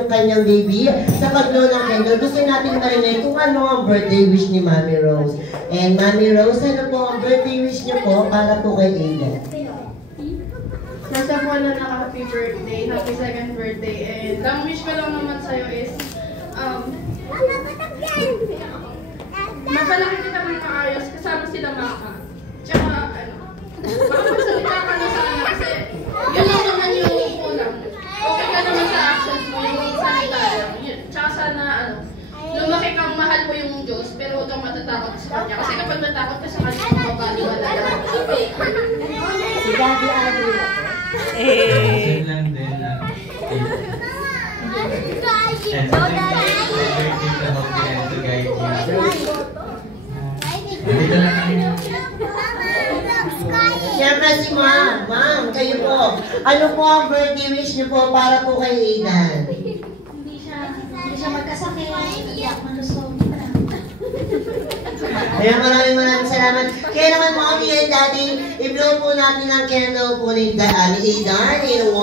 yung kanyang baby sa pag-blow ng candle. Gusto natin marinig kung ano ang birthday wish ni Mami Rose. And Mami Rose, ano po ang birthday wish niyo po para po kay Aiden? Nasa po na happy birthday, happy second birthday. And ang wish ko lang naman sa'yo is, mapalaki kita ng maayos kasama sila Maka. Tsaka, makapagsalita ka na sana kasi yun lang naman yung kulang. Okay ka naman sa actions mo, yung salita lang. Tsaka sana, lumaki kang mahal mo yung Diyos, pero huwag kang matatakot sa Kanya. Kasi kapag natakot ka sa Kanya, mababaliwala lang. Si Daddy Adri. Kasi lang din na Siyempre si Ma'am. Ma'am, kayo po. Ano po ang birthday wish niyo po para po kay Aidan? Hindi siya magkasakit. Hindi ako malusog. Kaya maraming salamat. Kaya naman Mommy and Daddy, i-blow po natin ang candle po ni Aidan in 1,